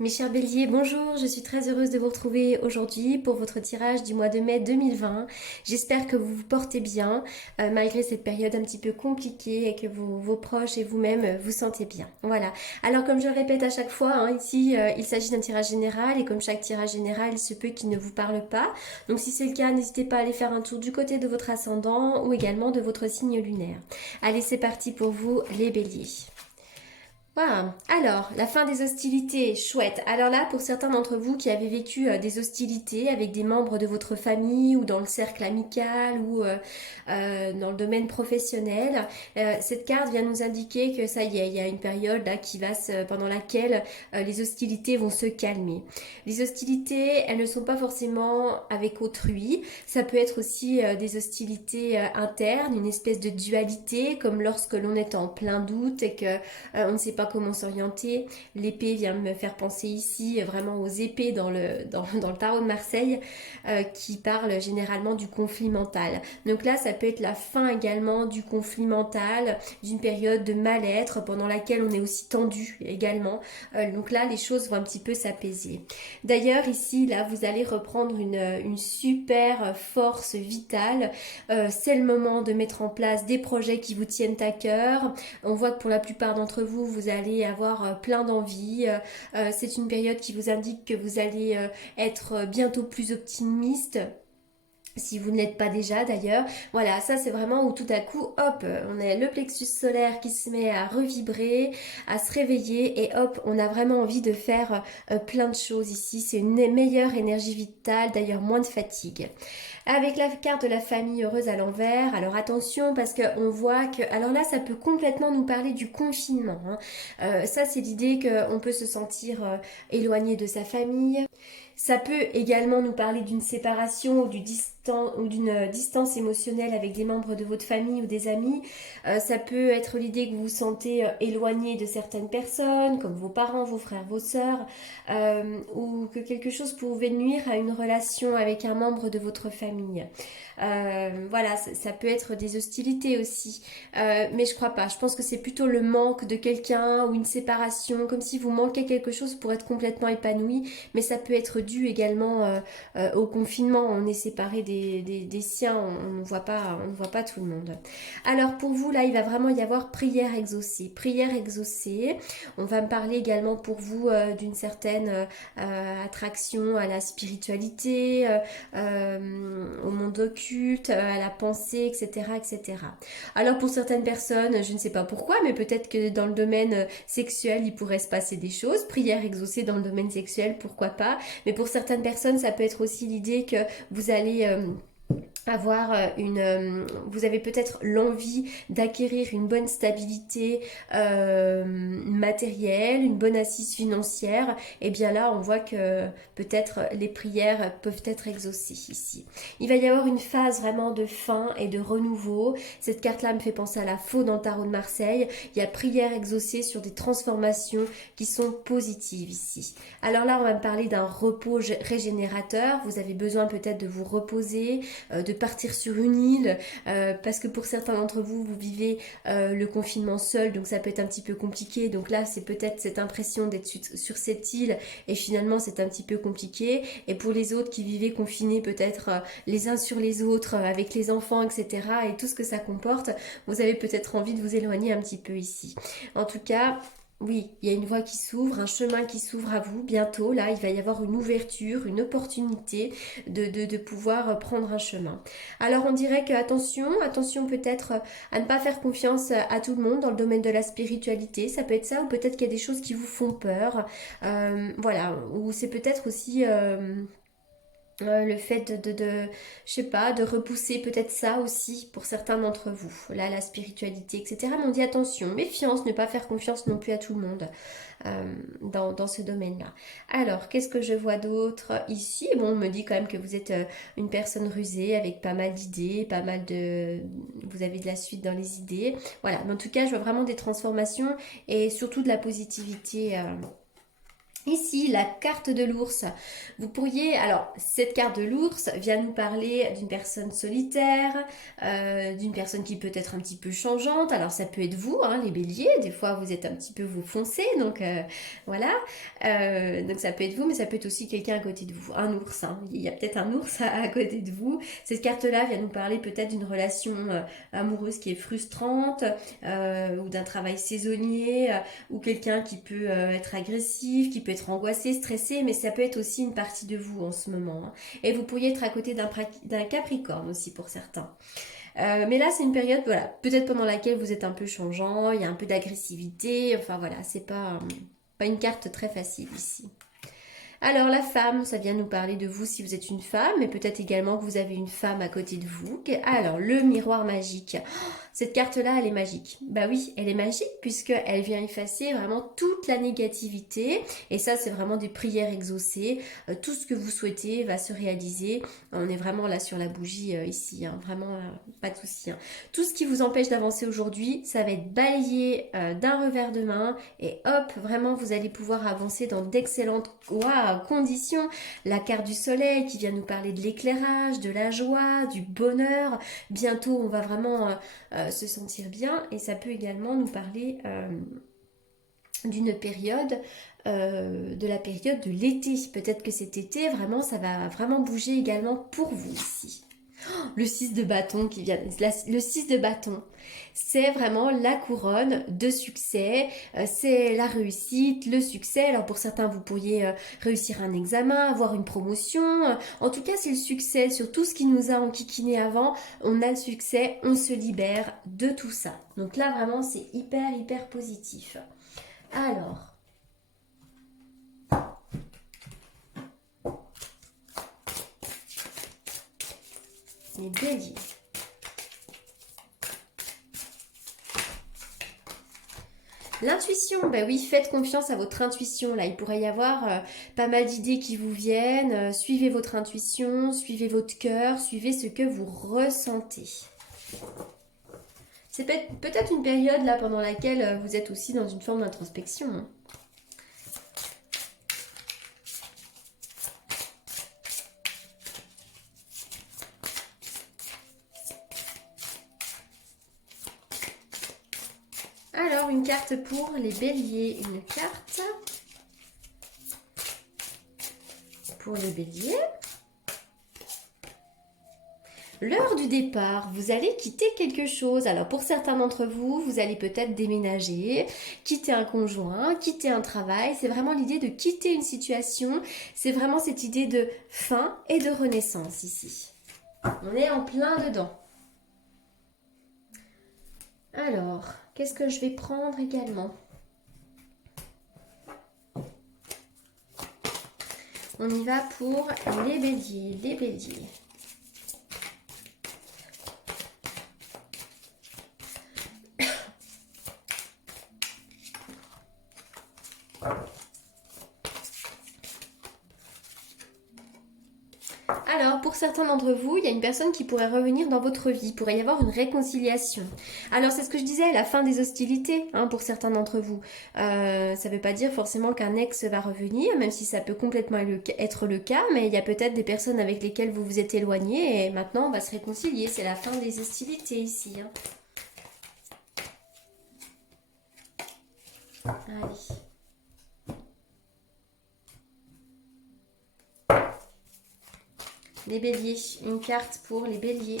Mes chers béliers, bonjour, je suis très heureuse de vous retrouver aujourd'hui pour votre tirage du mois de mai 2020. J'espère que vous vous portez bien malgré cette période un petit peu compliquée et que vos proches et vous-même vous sentez bien. Voilà. Alors comme je le répète à chaque fois, ici il s'agit d'un tirage général et comme chaque tirage général, il se peut qu'il ne vous parle pas. Donc si c'est le cas, n'hésitez pas à aller faire un tour du côté de votre ascendant ou également de votre signe lunaire. Allez, c'est parti pour vous les béliers. Wow. Alors, la fin des hostilités, chouette. Alors là, pour certains d'entre vous qui avez vécu des hostilités avec des membres de votre famille ou dans le cercle amical ou dans le domaine professionnel, cette carte vient nous indiquer que ça y est, il y a une période là pendant laquelle les hostilités vont se calmer. Les hostilités, elles ne sont pas forcément avec autrui. Ça peut être aussi des hostilités internes, une espèce de dualité, comme lorsque l'on est en plein doute et que on ne sait pas comment s'orienter. L'épée vient me faire penser ici vraiment aux épées dans le tarot de Marseille qui parle généralement du conflit mental. Donc là, ça peut être la fin également du conflit mental, d'une période de mal-être pendant laquelle on est aussi tendu également. Donc là, les choses vont un petit peu s'apaiser. D'ailleurs, ici, là, vous allez reprendre une super force vitale. C'est le moment de mettre en place des projets qui vous tiennent à cœur. On voit que pour la plupart d'entre vous, vous allez avoir plein d'envie. C'est une période qui vous indique que vous allez être bientôt plus optimiste si vous ne l'êtes pas déjà d'ailleurs. Voilà, ça c'est vraiment où tout à coup, hop, on a le plexus solaire qui se met à revibrer, à se réveiller et hop, on a vraiment envie de faire plein de choses ici. C'est une meilleure énergie vitale, d'ailleurs moins de fatigue. Avec la carte de la famille heureuse à l'envers, alors attention parce qu'on voit que, alors là ça peut complètement nous parler du confinement. Ça c'est l'idée qu'on peut se sentir éloigné de sa famille. Ça peut également nous parler d'une séparation ou d'une distance émotionnelle avec des membres de votre famille ou des amis. Ça peut être l'idée que vous vous sentez éloigné de certaines personnes, comme vos parents, vos frères, vos sœurs, ou que quelque chose pouvait nuire à une relation avec un membre de votre famille. Voilà, ça peut être des hostilités aussi. Mais je crois pas. Je pense que c'est plutôt le manque de quelqu'un ou une séparation, comme si vous manquez quelque chose pour être complètement épanoui. Mais ça peut être dû également au confinement. On est séparé des siens, on ne voit pas tout le monde. Alors pour vous, là, il va vraiment y avoir prière exaucée. Prière exaucée. On va me parler également pour vous d'une certaine attraction à la spiritualité, au monde occulte, à la pensée, etc., etc. Alors pour certaines personnes, je ne sais pas pourquoi, mais peut-être que dans le domaine sexuel, il pourrait se passer des choses. Prière exaucée dans le domaine sexuel, pourquoi pas. Mais pour certaines personnes, ça peut être aussi l'idée que vous allez avoir vous avez peut-être l'envie d'acquérir une bonne stabilité matérielle, une bonne assise financière, et bien là on voit que peut-être les prières peuvent être exaucées ici. Il va y avoir une phase vraiment de fin et de renouveau. Cette carte là me fait penser à la faux dans le tarot de Marseille. Il y a prière exaucée sur des transformations qui sont positives ici. Alors là on va me parler d'un repos régénérateur. Vous avez besoin peut-être de vous reposer, de partir sur une île, parce que pour certains d'entre vous, vous vivez le confinement seul, donc ça peut être un petit peu compliqué. Donc là, c'est peut-être cette impression d'être sur cette île et finalement c'est un petit peu compliqué. Et pour les autres qui vivaient confinés peut-être les uns sur les autres, avec les enfants, etc. et tout ce que ça comporte, vous avez peut-être envie de vous éloigner un petit peu ici. En tout cas, oui, il y a une voie qui s'ouvre, un chemin qui s'ouvre à vous bientôt. Là, il va y avoir une ouverture, une opportunité de pouvoir prendre un chemin. Alors, on dirait que attention peut-être à ne pas faire confiance à tout le monde dans le domaine de la spiritualité. Ça peut être ça, ou peut-être qu'il y a des choses qui vous font peur. Voilà, ou c'est peut-être aussi le fait je sais pas, de repousser peut-être ça aussi pour certains d'entre vous. Là, la spiritualité, etc. Mais on dit attention, méfiance, ne pas faire confiance non plus à tout le monde dans ce domaine-là. Alors, qu'est-ce que je vois d'autre ici? Bon, on me dit quand même que vous êtes une personne rusée avec pas mal d'idées, pas mal de... Vous avez de la suite dans les idées. Voilà, mais en tout cas, je vois vraiment des transformations et surtout de la positivité Ici, la carte de l'ours, vous pourriez, alors cette carte de l'ours vient nous parler d'une personne solitaire, d'une personne qui peut être un petit peu changeante, alors ça peut être vous, hein, les béliers, des fois vous êtes un petit peu vous foncez, donc voilà. Donc ça peut être vous, mais ça peut être aussi quelqu'un à côté de vous, un ours, hein. Il y a peut-être un ours à côté de vous. Cette carte-là vient nous parler peut-être d'une relation amoureuse qui est frustrante, ou d'un travail saisonnier, ou quelqu'un qui peut être agressif, qui peut être angoissé, stressé, mais ça peut être aussi une partie de vous en ce moment, hein. Et vous pourriez être à côté d'un Capricorne aussi pour certains. Mais là, c'est une période, voilà, peut-être pendant laquelle vous êtes un peu changeant, il y a un peu d'agressivité, enfin voilà, c'est pas une carte très facile ici. Alors la femme, ça vient nous parler de vous si vous êtes une femme, mais peut-être également que vous avez une femme à côté de vous. Alors le miroir magique. Cette carte-là, elle est magique. Bah oui, elle est magique puisqu'elle vient effacer vraiment toute la négativité. Et ça, c'est vraiment des prières exaucées. Tout ce que vous souhaitez va se réaliser. On est vraiment là sur la bougie ici, hein. Vraiment, pas de souci, hein. Tout ce qui vous empêche d'avancer aujourd'hui, ça va être balayé d'un revers de main. Et hop, vraiment, vous allez pouvoir avancer dans d'excellentes conditions. La carte du soleil qui vient nous parler de l'éclairage, de la joie, du bonheur. Bientôt, on va vraiment se sentir bien, et ça peut également nous parler d'une période, de la période de l'été. Peut-être que cet été, vraiment, ça va vraiment bouger également pour vous ici. Le 6 de bâton qui vient, le 6 de bâton, c'est vraiment la couronne de succès, c'est la réussite, le succès. Alors pour certains, vous pourriez réussir un examen, avoir une promotion. En tout cas, c'est le succès sur tout ce qui nous a enquiquiné avant. On a le succès, on se libère de tout ça. Donc là, vraiment, c'est hyper positif. Alors, les béliers. L'intuition, bah oui, faites confiance à votre intuition. Là, il pourrait y avoir pas mal d'idées qui vous viennent. Suivez votre intuition, suivez votre cœur, suivez ce que vous ressentez. C'est peut-être une période là pendant laquelle vous êtes aussi dans une forme d'introspection, hein. Alors, une carte pour les béliers, une carte pour les béliers. L'heure du départ, vous allez quitter quelque chose. Alors pour certains d'entre vous, vous allez peut-être déménager, quitter un conjoint, quitter un travail. C'est vraiment l'idée de quitter une situation. C'est vraiment cette idée de fin et de renaissance ici. On est en plein dedans. Alors, qu'est-ce que je vais prendre également ? On y va pour les béliers, les béliers. Alors, pour certains d'entre vous, il y a une personne qui pourrait revenir dans votre vie. Il pourrait y avoir une réconciliation. Alors, c'est ce que je disais, la fin des hostilités, hein, pour certains d'entre vous. Ça ne veut pas dire forcément qu'un ex va revenir, même si ça peut complètement être le cas, mais il y a peut-être des personnes avec lesquelles vous vous êtes éloigné et maintenant on va se réconcilier. C'est la fin des hostilités ici, hein. Allez. Les béliers, une carte pour les béliers.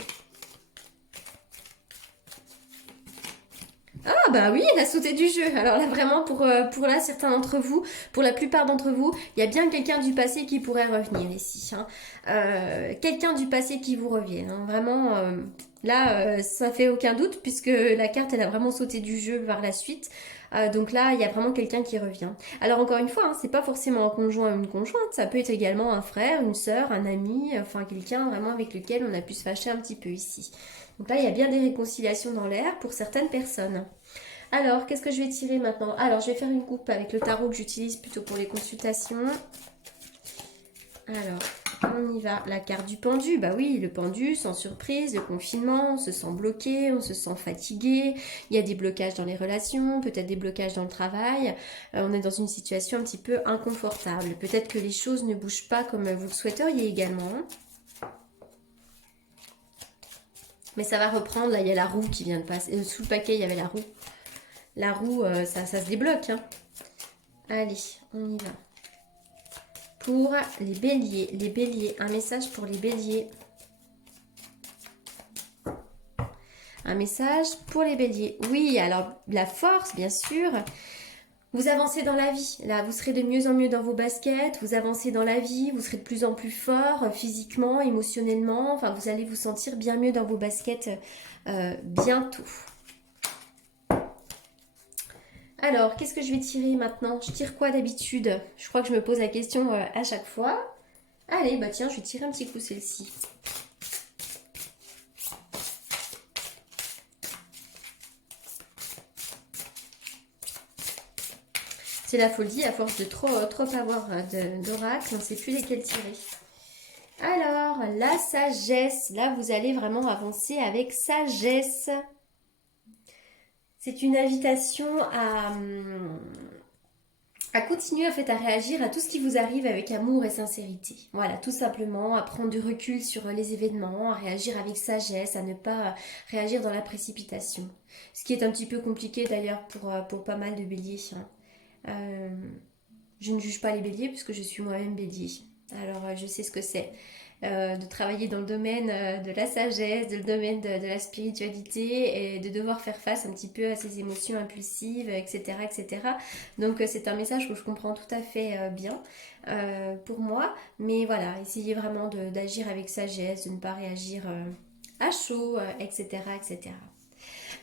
Ah bah oui, elle a sauté du jeu. Alors là vraiment pour là certains d'entre vous, pour la plupart d'entre vous, il y a bien quelqu'un du passé qui pourrait revenir ici, hein. Quelqu'un du passé qui vous revient, hein. Vraiment là ça fait aucun doute puisque la carte elle a vraiment sauté du jeu par la suite. Donc là, il y a vraiment quelqu'un qui revient. Alors encore une fois, hein, c'est pas forcément un conjoint ou une conjointe, ça peut être également un frère, une sœur, un ami, enfin quelqu'un vraiment avec lequel on a pu se fâcher un petit peu ici. Donc là, il y a bien des réconciliations dans l'air pour certaines personnes. Alors, qu'est-ce que je vais tirer maintenant? Alors, je vais faire une coupe avec le tarot que j'utilise plutôt pour les consultations. Alors, on y va. La carte du pendu, bah oui, le pendu, sans surprise, le confinement, on se sent bloqué, on se sent fatigué, il y a des blocages dans les relations, peut-être des blocages dans le travail, on est dans une situation un petit peu inconfortable. Peut-être que les choses ne bougent pas comme vous le souhaiteriez également. Mais ça va reprendre, là il y a la roue qui vient de passer, sous le paquet il y avait la roue. La roue, ça se débloque, hein. Allez, on y va. Pour les béliers, un message pour les béliers. Un message pour les béliers. Oui, alors la force, bien sûr. Vous avancez dans la vie. Là, vous serez de mieux en mieux dans vos baskets. Vous avancez dans la vie. Vous serez de plus en plus fort physiquement, émotionnellement. Enfin, vous allez vous sentir bien mieux dans vos baskets bientôt. Alors, qu'est-ce que je vais tirer maintenant? Je tire quoi d'habitude? Je crois que je me pose la question à chaque fois. Allez, bah tiens, je vais tirer un petit coup celle-ci. C'est la folie, à force de trop avoir d'oracle, on ne sait plus lesquels tirer. Alors, la sagesse. Là, vous allez vraiment avancer avec sagesse. C'est une invitation à continuer en fait à réagir à tout ce qui vous arrive avec amour et sincérité. Voilà, tout simplement, à prendre du recul sur les événements, à réagir avec sagesse, à ne pas réagir dans la précipitation. Ce qui est un petit peu compliqué d'ailleurs pour pas mal de béliers. Je ne juge pas les béliers puisque je suis moi-même bélier. Alors je sais ce que c'est de travailler dans le domaine de la sagesse, dans le domaine de la spiritualité et de devoir faire face un petit peu à ses émotions impulsives, etc. etc. Donc c'est un message que je comprends tout à fait bien pour moi. Mais voilà, essayez vraiment d'agir avec sagesse, de ne pas réagir à chaud, etc. etc.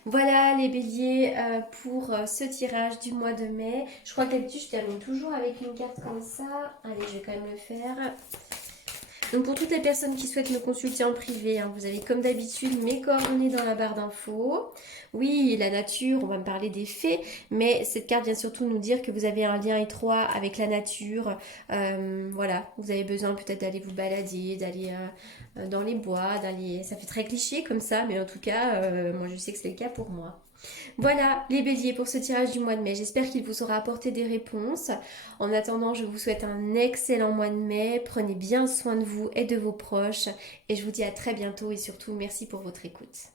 Voilà les béliers pour ce tirage du mois de mai. Je crois que d'habitude je termine toujours avec une carte comme ça. Allez, je vais quand même le faire. Donc pour toutes les personnes qui souhaitent me consulter en privé, hein, vous avez comme d'habitude mes coordonnées dans la barre d'infos. Oui, la nature, on va me parler des fées, mais cette carte vient surtout nous dire que vous avez un lien étroit avec la nature. Voilà, vous avez besoin peut-être d'aller vous balader, d'aller dans les bois, d'aller... Ça fait très cliché comme ça, mais en tout cas, moi je sais que c'est le cas pour moi. Voilà les béliers pour ce tirage du mois de mai. J'espère qu'il vous aura apporté des réponses. En attendant, je vous souhaite un excellent mois de mai. Prenez bien soin de vous et de vos proches. Et je vous dis à très bientôt et surtout merci pour votre écoute.